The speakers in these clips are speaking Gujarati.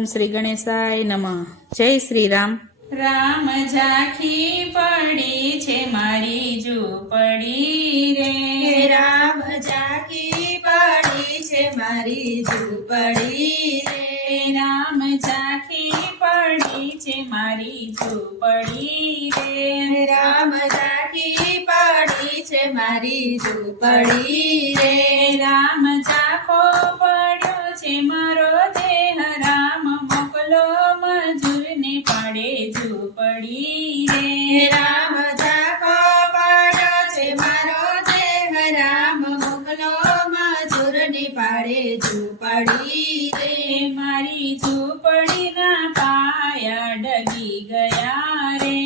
ઓમ શ્રી ગણેશાય નમઃ. જય શ્રી રામ. રામ ઝાંખી પડી છે મારી ઝૂંપડી રે, રામ ઝાંખી પડી છે મારી ઝૂંપડી રે, રામ ઝાંખી પડી છે મારી ઝૂંપડી રે, રામ ઝાંખી પડી છે મારી ઝૂંપડી રે, રામ ઝાંખો પડ્યો છે મારો દેહ, રામ મોકલો મજૂરને પાડે ઝૂંપડી રે, રામ ઝાંખો પડ્યો છે મારો દેહ, રામ મોકલો મજૂરની પાડે ઝૂંપડી રે, મારી ઝૂંપડીના પાયા ડગી ગયા રે,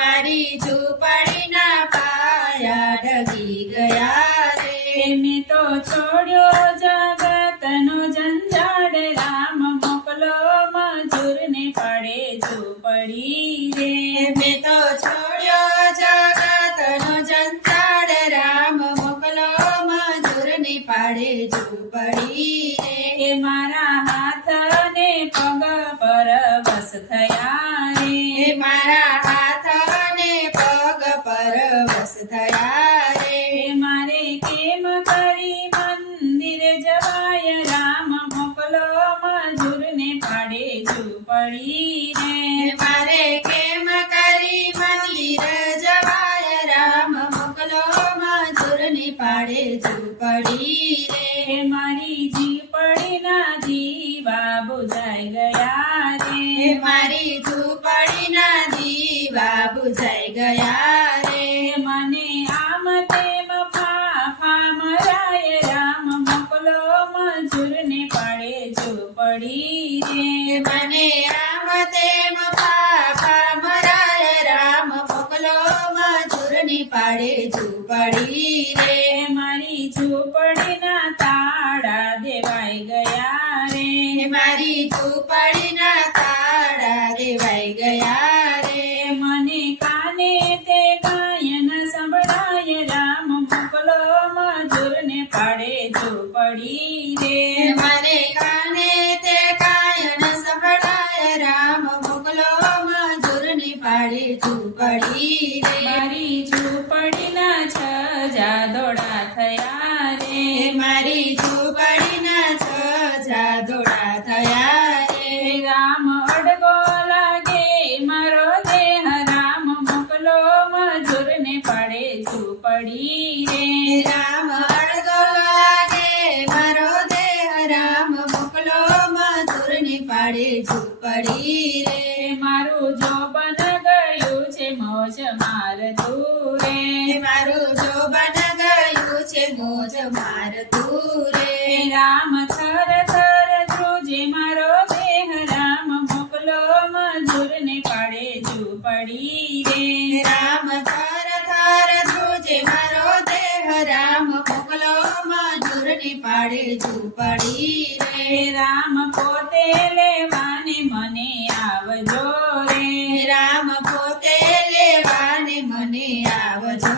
મારી ઝૂંપડીના પાયા ડગી ગયા રે, મેં તો છોડ્યો જગતનો જંજાળ, રામ મોકલો મજૂરને પાડે ઝૂંપડી રે, મેં તો છોડ્યો જગતનો જંજાળ, રામ મોકલો મજૂરની પાડે ઝૂંપડી રે, મારા હાથ ને પગ પર વસ થયા રે, મારા હાથ અને પગ પર વસ થયા રે, મારે કેમ કરી મંદિર જવાય, રામ મોકલો મજૂરને પાડે ઝૂંપડી રે, મારે કેમ કરી મંદિર જવાય, રામ મોકલો મજૂરની પાડે ઝૂંપડી રે, મારી ઝૂંપડીના દીવા બુઝાઈ ગયા રે, મારી ઝૂંપડીના દીવા બુઝાઈ ગયા રે, મને આમ તેમ ફાફા મરાય, રામ મોકલો મજૂરને પાડે ઝૂંપડી રે, મને આમ તેમ ફાફા મરાય, રામ મોકલો મજૂરની પાડે ઝૂંપડી રે, મારી ઝૂંપડીના તાળા દેવાઈ ગયા રે, મારી ઝૂંપડીના તાળા દેવાઈ ગયા રે, મને કાને તે ગાયન સંભળાય, રામ મોકલો મજૂરને પાડે ઝૂંપડી રે, મને કાને તે કાયન સંભળાય, રામ મોકલો મજૂરની પાડે ઝૂંપડી રે, મારી ઝૂંપડીના છજા દોડા થયા રે, મારી ઝૂંપડીના છજા દોડા થયા રે, રામ અડગો લાગે મારો દેહ, રામ મોકલો મજૂરને પાડે ઝૂંપડી રે, રામ અડગો લાગે મારો દેહ, રામ મોકલો મજૂરની પાડે ઝૂંપડી રે, મારું જોબન ગયું છે મોજ મારતું રે, મારું જોબન ગયું છે મોજ મારતું રે, રામ થર થર ધ્રુજે મારો દેહ, રામ મોકલો મજૂરને પાડે ઝૂંપડી રે, રામ થર થર ધ્રુજે મારો દેહ, રામ મોકલો મજૂરની પાડે ઝૂંપડી રે, રામ પોતે લેવાને મને આવજો રે, રામ પોતે લેવાને મને આવજો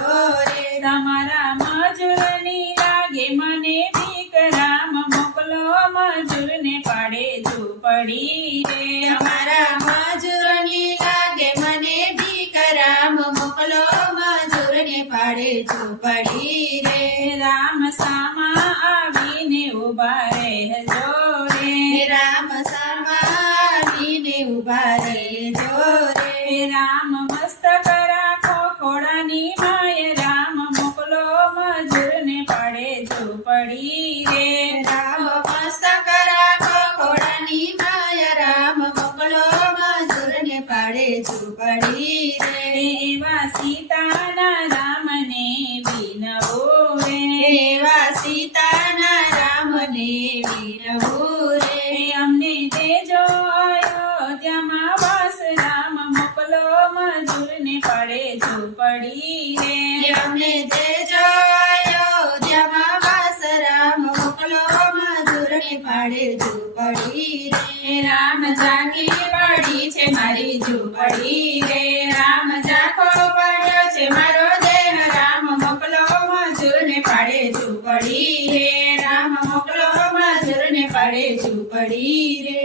રે, તમારા મજૂરની લાગે મને બીક, રામ મોકલો મજૂરને પાડે ઝૂંપડી રે, તમારા મજૂરની લાગે મને બીક, રામ મોકલો મજૂરને પાડે ઝૂંપડી રે, રામ સામા આવીને ઉભા રહેજો રે, રામ સામાવીને ઉભા રહેજો રે, રામ મસ્તક રાખો ખોડાની માય, રામ મોકલો મજૂરને પાડે ઝૂંપડી રે, રામ મસ્તક રાખો ખોડાની માય, રામ મોકલો મજૂરને પાડે ઝૂંપડી રે, એવા સીતાના રામને વિનવો રે, એવા સીતાના રામને વિરવું રે, અમને દેજો અયોધ્યામાં વાસ, રામ મોકલો મજૂરને પાડે ઝૂંપડી રે, અમને દેજો અયોધ્યામાં વાસ, રામ મોકલો મજૂરને પાડે ઝૂંપડી રે, રામ ઝાંખી પડી છે મારી ઝૂંપડી રે, રામ ઝાંખો પડ્યો છે મારો દેહ, રામ મોકલો મજૂરને પાડે ઝૂંપડી રે, રામ મોકલો મજૂરને પાડે ઝૂંપડી રે,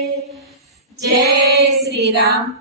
જય શ્રી રામ.